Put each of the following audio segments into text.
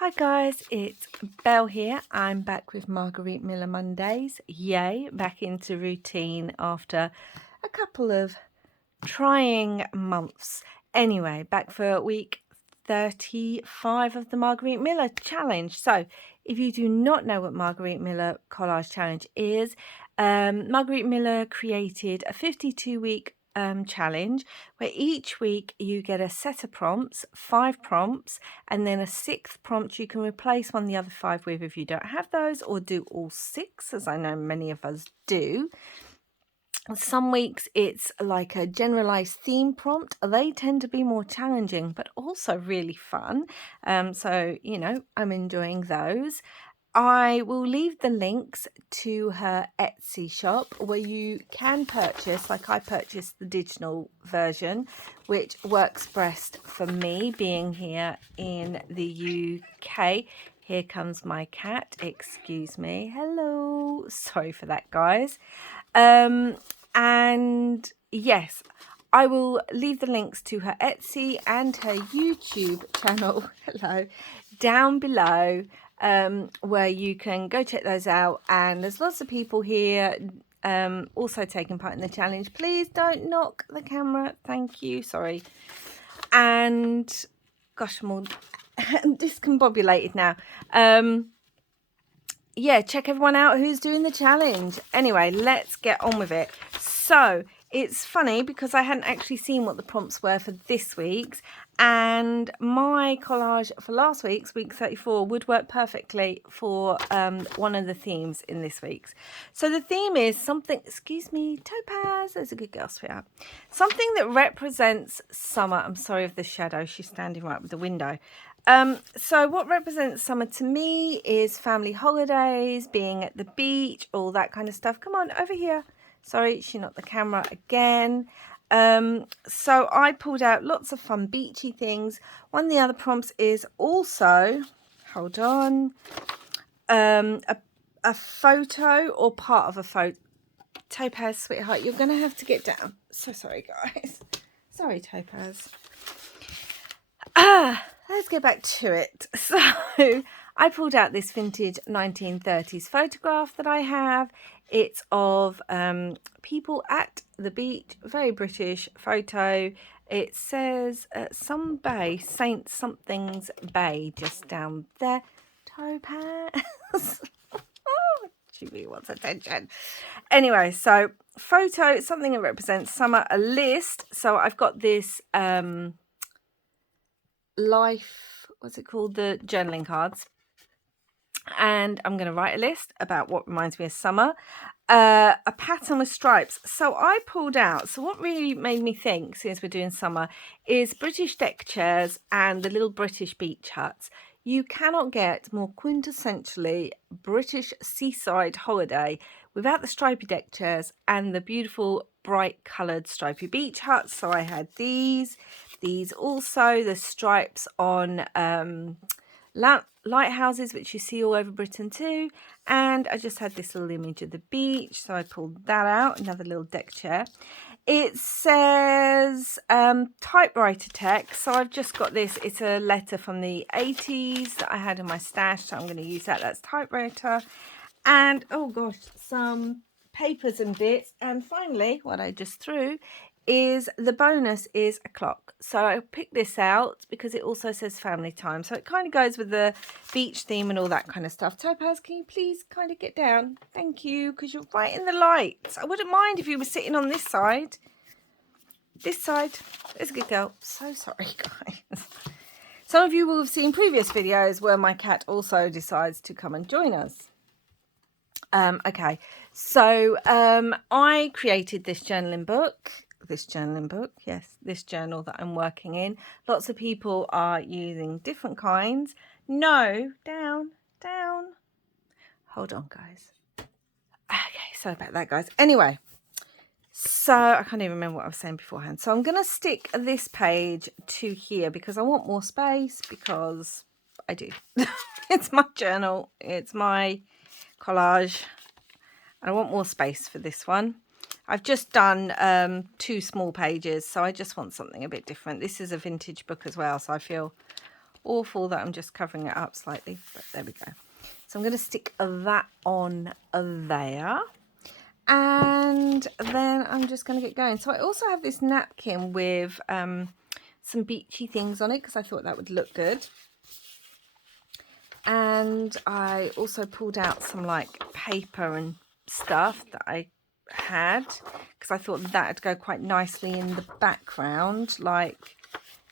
Hi guys, it's Belle here. I'm back with Margarete Miller Mondays. Yay, back into routine after a couple of trying months. Anyway, back for week 35 of the Margarete Miller Challenge. So, if you do not know what Margarete Miller Collage Challenge is, Margarete Miller created a 52-week challenge where each week you get a set of prompts, 5 prompts, and then a 6th prompt you can replace one of the other 5 with if you don't have those, or do all 6, as I know many of us do. Some weeks it's like a generalized theme prompt. They tend to be more challenging, but also really fun. So, I'm enjoying those. I will leave the links to her Etsy shop where you can purchase, like I purchased the digital version, which works best for me being here in the UK. Here comes my cat. Excuse me. Hello. Sorry for that, guys. And yes, I will leave the links to her Etsy and her YouTube channel, hello, down below, where you can go check those out. And there's lots of people here also taking part in the challenge. Please don't knock the camera. Thank you. Sorry. And gosh, I'm all discombobulated now. Yeah, check everyone out who's doing the challenge. Anyway, let's get on with it. So it's funny because I hadn't actually seen what the prompts were for this week's, and my collage for last week's, week 34, would work perfectly for one of the themes in this week's. So the theme is something, excuse me, Topaz, there's a good girl, sweetheart. Something that represents summer. I'm sorry of the shadow, she's standing right with the window. So what represents summer to me is family holidays, being at the beach, all that kind of stuff. Come on, over here. Sorry, she knocked the camera again. So I pulled out lots of fun beachy things. One of the other prompts is also, hold on, a photo or part of a photo. Topaz, sweetheart, you're going to have to get down. So sorry, guys. Sorry, Topaz. Let's get back to it. So I pulled out this vintage 1930s photograph that I have. It's of people at the beach, very British photo. It says some bay, Saint something's Bay, just down there. Topaz. She really wants attention. Anyway, so photo, something that represents summer, a list. So I've got this life, what's it called, the journaling cards, and I'm going to write a list about what reminds me of summer. A pattern with stripes. So I pulled out, so what really made me think, since we're doing summer, is British deck chairs and the little British beach huts. You cannot get more quintessentially British seaside holiday without the stripy deck chairs and the beautiful bright coloured stripy beach huts. So I had these also, the stripes on lighthouses, which you see all over Britain too. And I just had this little image of the beach, so I pulled that out, another little deck chair. It says typewriter tech, so I've just got this. It's a letter from the 80s that I had in my stash, so I'm going to use that. That's typewriter. And oh gosh, some papers and bits. And finally, what I just threw is the bonus is a clock. So I picked this out because it also says family time. So it kind of goes with the beach theme and all that kind of stuff. Topaz, can you please kind of get down? Thank you, because you're right in the light. I wouldn't mind if you were sitting on this side. This side. There's a good girl. So sorry, guys. Some of you will have seen previous videos where my cat also decides to come and join us. Okay, so I created this journaling book. This journal that I'm working in. Lots of people are using different kinds. No, down. Hold on, guys. Okay, sorry about that, guys. Anyway, so I can't even remember what I was saying beforehand. So I'm going to stick this page to here because I want more space, because I do. It's my journal. It's my collage. I want more space for this one. I've just done 2 small pages, so I just want something a bit different. This is a vintage book as well, so I feel Awful that I'm just covering it up slightly, but there we go. So I'm going to stick that on there. And then I'm just going to get going. So I also have this napkin with some beachy things on it because I thought that would look good. And I also pulled out some like paper and stuff that I had because I thought that would go quite nicely in the background, like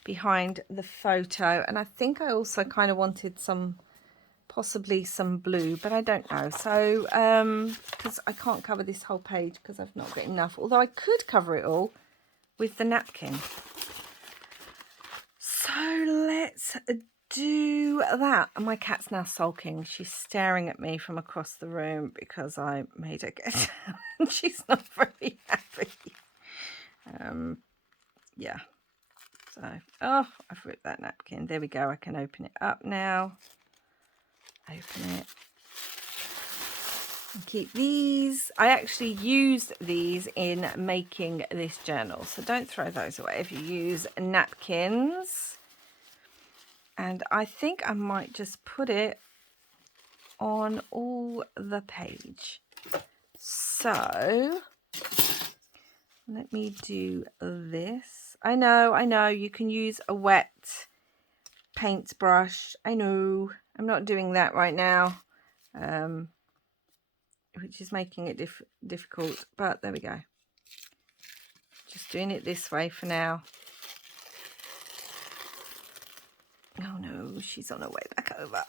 behind the photo. And I think I also kind of wanted some, possibly some blue, but I don't know. So because I can't cover this whole page because I've not got enough, although I could cover it all with the napkin. So let's do that. And my cat's now sulking. She's staring at me from across the room because I made her get down and she's not very happy. Yeah. So, oh, I've ripped that napkin. There we go. I can open it up now. Open it. And keep these. I actually used these in making this journal. So don't throw those away if you use napkins. And I think I might just put it on all the page. So let me do this. I know you can use a wet paintbrush. I know I'm not doing that right now, which is making it difficult, but there we go. Just doing it this way for now. Oh no, she's on her way back over.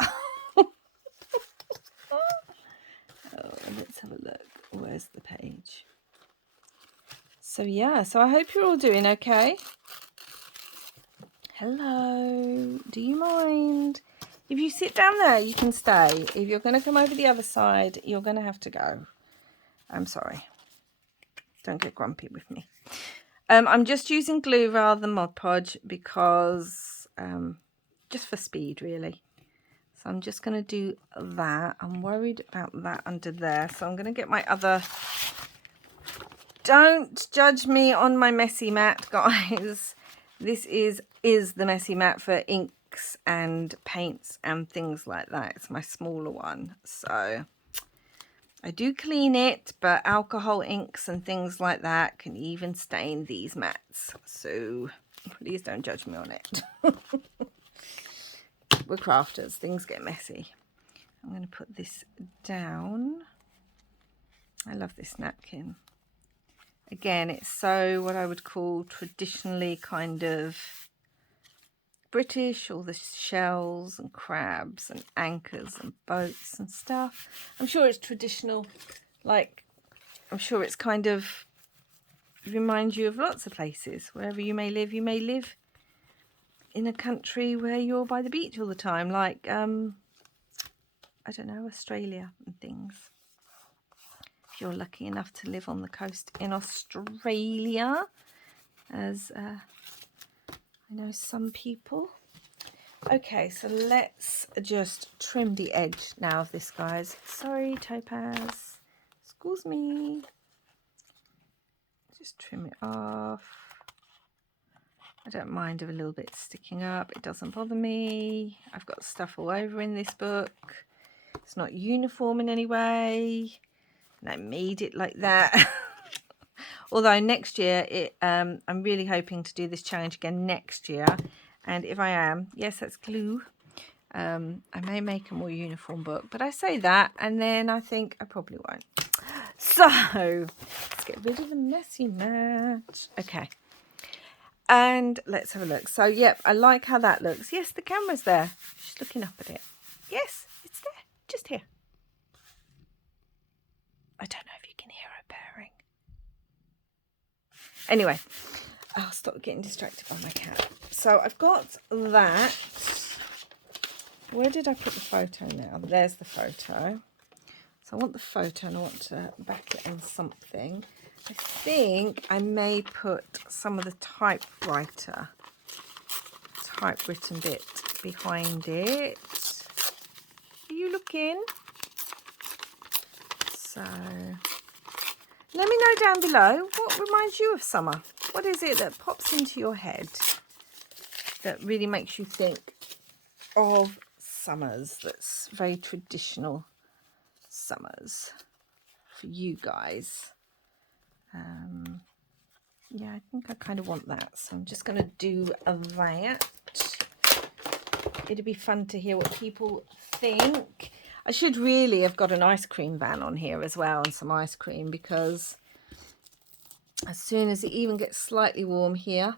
Oh, let's have a look. Where's the page? So yeah, so I hope you're all doing okay. Hello, do you mind? If you sit down there, you can stay. If you're going to come over the other side, you're going to have to go. I'm sorry. Don't get grumpy with me. I'm just using glue rather than Mod Podge because just for speed, really. So I'm just going to do that. I'm worried about that under there. So I'm going to get my other... Don't judge me on my messy mat, guys. This is the messy mat for inks and paints and things like that. It's my smaller one. So I do clean it, but alcohol inks and things like that can even stain these mats. So please don't judge me on it. We're crafters. Things get messy. I'm going to put this down. I love this napkin. Again, it's so what I would call traditionally kind of British, all the shells and crabs and anchors and boats and stuff. I'm sure it's traditional, like, I'm sure it's kind of reminds you of lots of places. Wherever you may live in a country where you're by the beach all the time, like, I don't know, Australia and things. If you're lucky enough to live on the coast in Australia, as I know some people. Okay, so let's just trim the edge now of this, guys. Sorry, Topaz. Excuse me. Just trim it off. I don't mind a little bit sticking up. It doesn't bother me. I've got stuff all over in this book. It's not uniform in any way. And I made it like that. Although next year, I'm really hoping to do this challenge again next year. And if I am, yes, that's glue. I may make a more uniform book. But I say that, and then I think I probably won't. So, let's get rid of the messy mat. Okay. And let's have a look. So, yep, I like how that looks. Yes, the camera's there. She's looking up at it. Yes, it's there. Just here. I don't know if you can hear her purring. Anyway, I'll stop getting distracted by my cat. So I've got that. Where did I put the photo now? There's the photo. So I want the photo and I want to back it on something. I think I may put some of the typewritten bit behind it. Are you looking? So let me know down below what reminds you of summer. What is it that pops into your head that really makes you think of summers that's very traditional summers for you guys. Yeah, I think I kind of want that, so I'm just going to do that. It'd be fun to hear what people think. I should really have got an ice cream van on here as well, and some ice cream, because as soon as it even gets slightly warm here,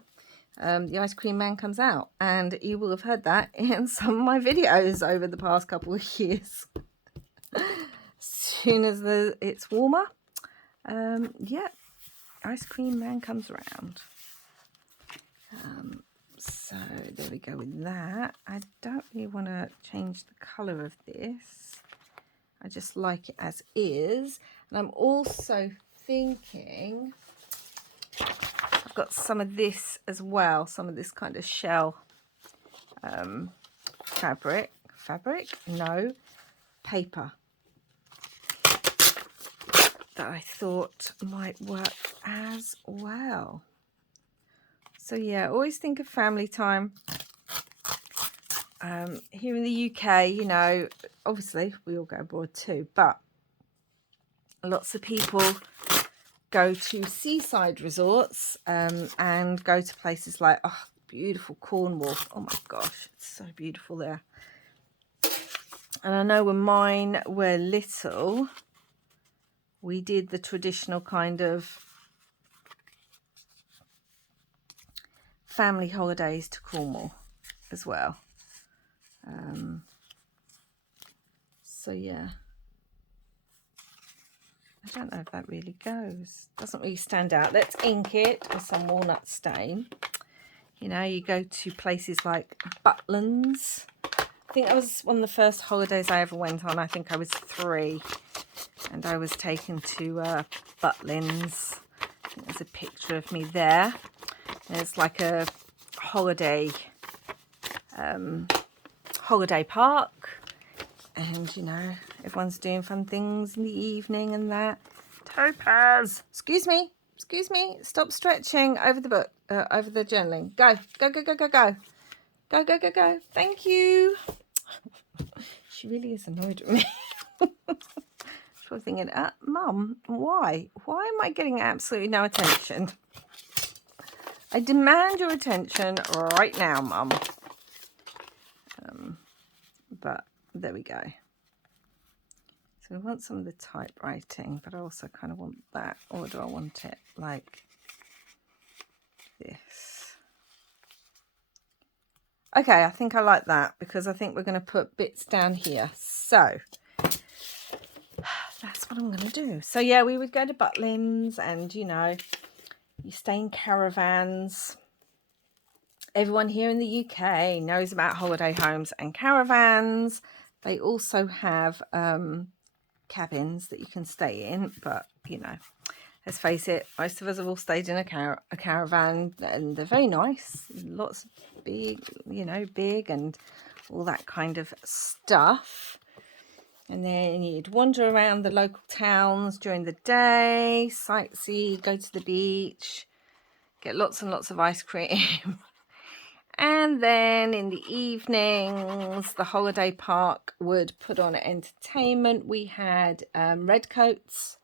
the ice cream man comes out, and you will have heard that in some of my videos over the past couple of years. As soon as it's warmer, yeah, ice cream man comes around. So there we go with that. I don't really want to change the colour of this. I just like it as is. And I'm also thinking I've got some of this as well, some of this kind of shell paper that I thought might work as well. So yeah, always think of family time. Here in the UK, you know, obviously we all go abroad too, but lots of people go to seaside resorts and go to places like, oh, beautiful Cornwall. Oh my gosh, it's so beautiful there. And I know when mine were little, we did the traditional kind of family holidays to Cornwall as well. So yeah, I don't know if that really goes. Doesn't really stand out. Let's ink it with some walnut stain. You know, you go to places like Butlins. I think that was one of the first holidays I ever went on. I think I was 3, and I was taken to Butlins. I think there's a picture of me there. There's like a holiday park, and you know, everyone's doing fun things in the evening and that. Topaz, excuse me, stop stretching over the book, over the journaling. Go. Thank you. She really is annoyed with me. She's thinking, Mum, why am I getting absolutely no attention? I demand your attention right now, Mum. But there we go. So we want some of the typewriting, but I also kind of want that. Or do I want it like this? Okay, I think I like that, because I think we're going to put bits down here. So that's what I'm going to do. So yeah, we would go to Butlins, and you know, you stay in caravans. Everyone here in the UK knows about holiday homes and caravans. They also have cabins that you can stay in, but you know, let's face it, most of us have all stayed in a caravan, and they're very nice. Lots of big, you know, big and all that kind of stuff. And then you'd wander around the local towns during the day, sightsee, go to the beach, get lots and lots of ice cream. And then in the evenings, the holiday park would put on entertainment. We had redcoats.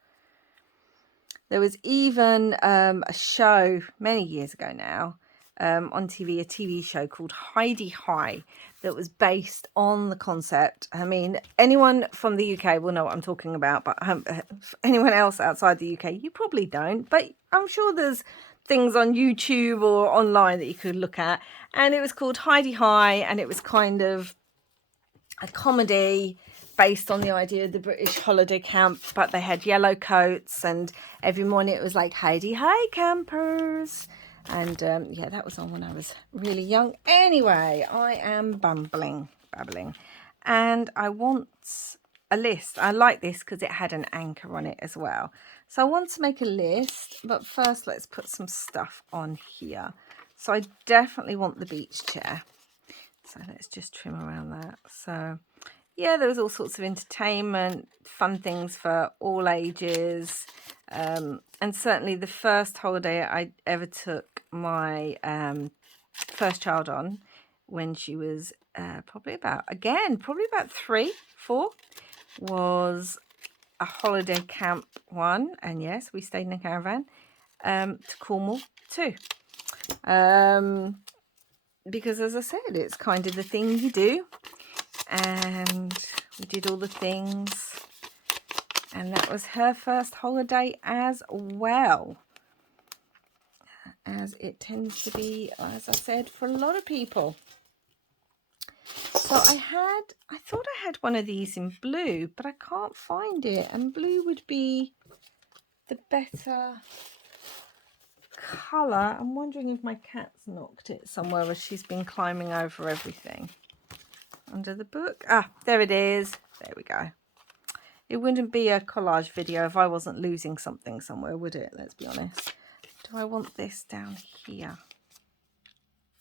There was even a show many years ago now on TV, a TV show called Heidi High, that was based on the concept. I mean, anyone from the UK will know what I'm talking about, but anyone else outside the UK, you probably don't. But I'm sure there's things on YouTube or online that you could look at. And it was called Heidi High, and it was kind of a comedy based on the idea of the British holiday camp, but they had yellow coats, and every morning it was like, Heidi High campers. And yeah, that was on when I was really young. Anyway, I am babbling. And I want a list. I like this because it had an anchor on it as well. So I want to make a list, but first let's put some stuff on here. So I definitely want the beach chair. So let's just trim around that. So yeah, there was all sorts of entertainment, fun things for all ages. And certainly the first holiday I ever took my first child on, when she was probably about 3, 4, was a holiday camp one. And yes, we stayed in a caravan to Cornwall too. Because as I said, it's kind of the thing you do. And we did all the things. And that was her first holiday as well. As it tends to be, as I said, for a lot of people. So I thought I had one of these in blue, but I can't find it. And blue would be the better colour. I'm wondering if my cat's knocked it somewhere as she's been climbing over everything. Under the book. Ah, there it is. There we go. It wouldn't be a collage video if I wasn't losing something somewhere, would it? Let's be honest. Do I want this down here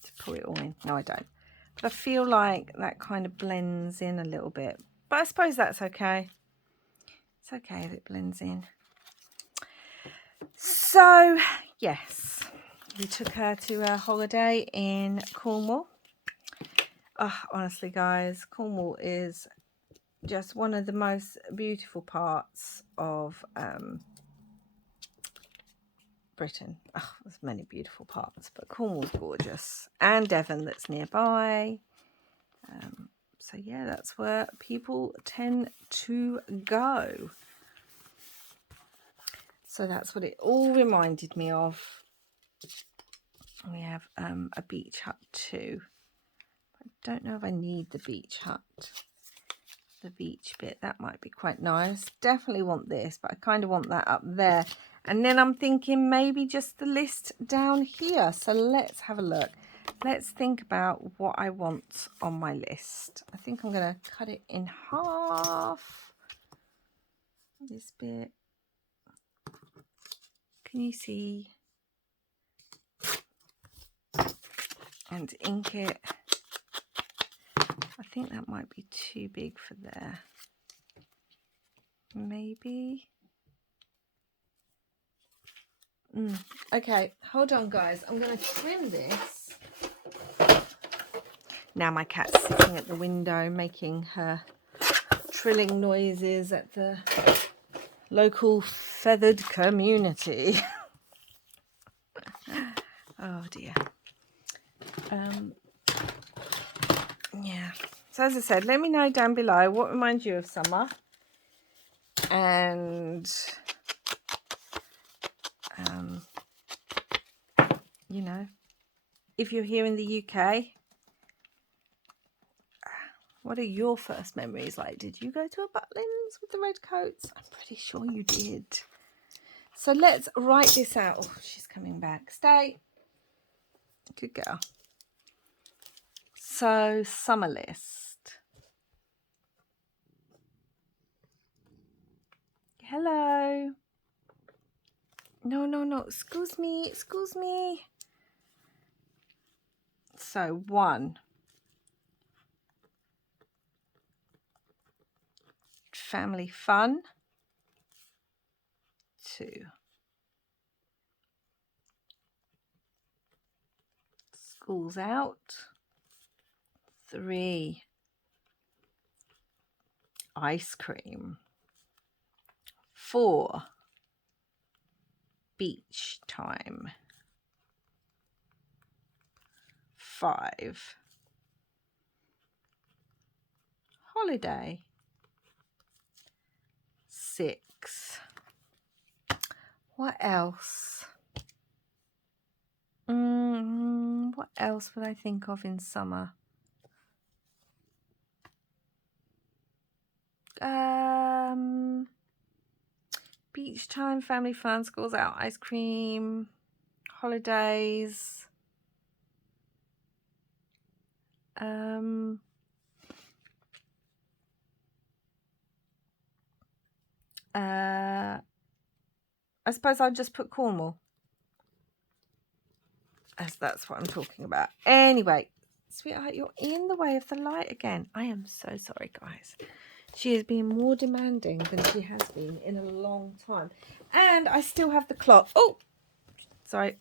to pull it all in? No, I don't. But I feel like that kind of blends in a little bit. But I suppose that's okay. It's okay if it blends in. So, yes. We took her to a holiday in Cornwall. Oh, honestly, guys, Cornwall is just one of the most beautiful parts of Britain. Oh, there's many beautiful parts, but Cornwall's gorgeous. And Devon, that's nearby. So yeah, that's where people tend to go. So that's what it all reminded me of. We have a beach hut too. I don't know if I need the beach hut. The beach bit, that might be quite nice. Definitely want this, but I kind of want that up there. And then I'm thinking maybe just the list down here. So let's have a look. Let's think about what I want on my list. I think I'm going to cut it in half. This bit. Can you see? And ink it. I think that might be too big for there. Maybe. Okay, hold on, guys. I'm going to trim this. Now my cat's sitting at the window making her trilling noises at the local feathered community. Oh dear. Yeah. So as I said, let me know down below what reminds you of summer. And you know, if you're here in the UK, what are your first memories like? Did you go to a Butlins with the red coats? I'm pretty sure you did. So let's write this out. Oh, she's coming back. Stay. Good girl. So, summer list. Hello. No. Excuse me. So, 1. Family fun. 2. School's out. 3. Ice cream. 4. Beach time. 5. Holiday. 6. What else? What else would I think of in summer? Beach time, family fun, schools out, ice cream, holidays. I suppose I'll just put Cornwall, as that's what I'm talking about. Anyway, sweetheart, you're in the way of the light again. I am so sorry, guys. She has been more demanding than she has been in a long time. And I still have the clock. Oh, sorry.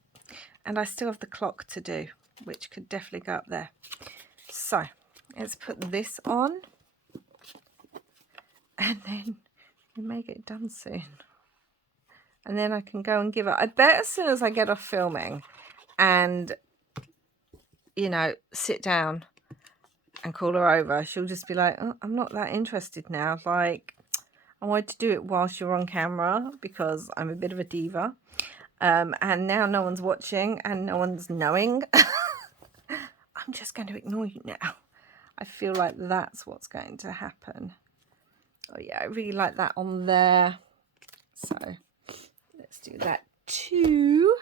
And I still have the clock to do, which could definitely go up there. So let's put this on, and then we may get done soon. And then I can go and give it. I bet as soon as I get off filming and, you know, sit down and call her over, she'll just be like, oh, I'm not that interested now. Like, I wanted to do it whilst you're on camera because I'm a bit of a diva. And now no one's watching and no one's knowing. I'm just going to ignore you now. I feel like that's what's going to happen. Oh yeah, I really like that on there. So let's do that too.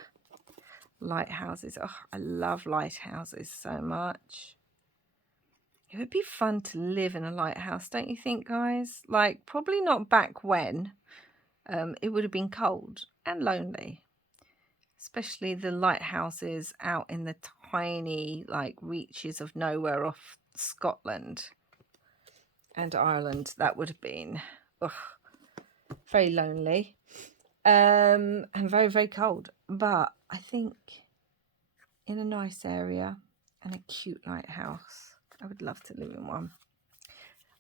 Lighthouses. Oh, I love lighthouses so much. It would be fun to live in a lighthouse, don't you think, guys? Like, probably not back when. It would have been cold and lonely. Especially the lighthouses out in the tiny, like, reaches of nowhere off Scotland and Ireland. That would have been very lonely. And very, very cold. But I think in a nice area and a cute lighthouse, I would love to live in one.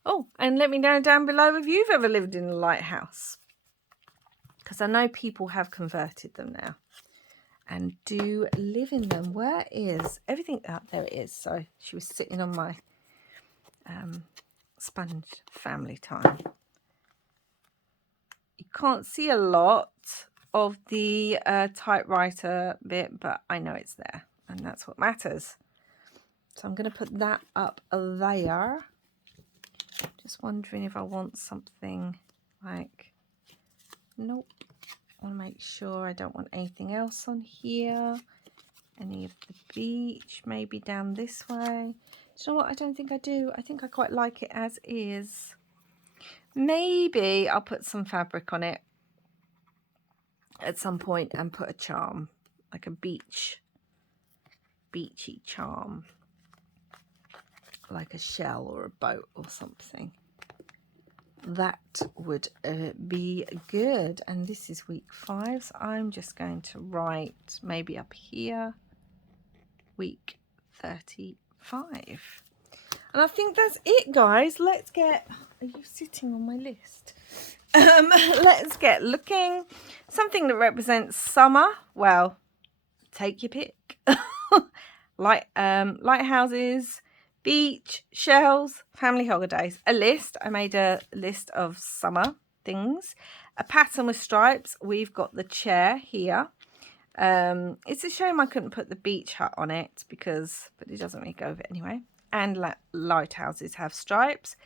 Oh, and let me know down below if you've ever lived in a lighthouse, because I know people have converted them now and do live in them. Where is everything? Oh, there it is. So she was sitting on my sponge family time. You can't see a lot of the typewriter bit, but I know it's there, and that's what matters. So I'm going to put that up there. Just wondering if I want something like, nope. I want to make sure I don't want anything else on here. Any of the beach, maybe down this way. Do you know what? I don't think I do. I think I quite like it as is. Maybe I'll put some fabric on it at some point and put a charm, like a beachy charm, like a shell or a boat or something. That would be good. And this is week 5, so I'm just going to write maybe up here, week 35. And I think that's it, guys. Let's get, are you sitting on my list? Let's get looking. Something that represents summer. Well, take your pick. Lighthouses, beach, shells, family holidays. A list. I made a list of summer things. A pattern with stripes. We've got the chair here. It's a shame I couldn't put the beach hut on it but it doesn't really go with it anyway. And lighthouses have stripes.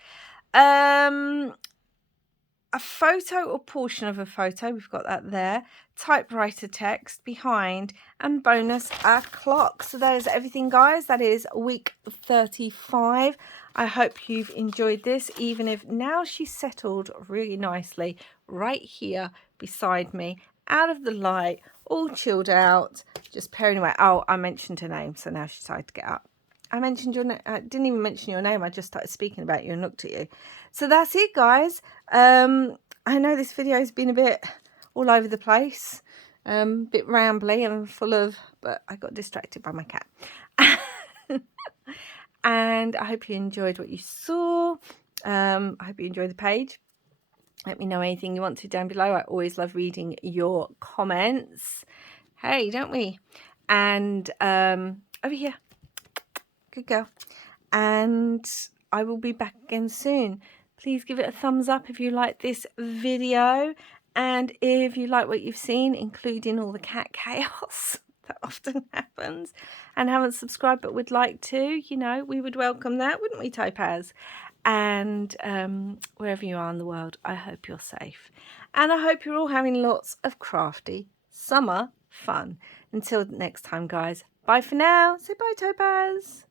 A photo or portion of a photo, we've got that there. Typewriter text behind, and bonus a clock. So that is everything, guys. That is week 35. I hope you've enjoyed this, even if now she's settled really nicely right here beside me, out of the light, all chilled out, just purring away. Oh, I mentioned her name, so now she's decided to get up. I mentioned your name. I didn't even mention your name. I just started speaking about you and looked at you. So that's it, guys. I know this video has been a bit all over the place, bit rambly and full of, but I got distracted by my cat. And I hope you enjoyed what you saw. I hope you enjoyed the page. Let me know anything you want to down below. I always love reading your comments. Hey, don't we? And over here. Good girl. And I will be back again soon. Please give it a thumbs up if you like this video, and if you like what you've seen, including all the cat chaos that often happens, and haven't subscribed but would like to, you know, we would welcome that, wouldn't we, Topaz? And wherever you are in the world, I hope you're safe, and I hope you're all having lots of crafty summer fun. Until next time, guys, bye for now. Say bye, Topaz.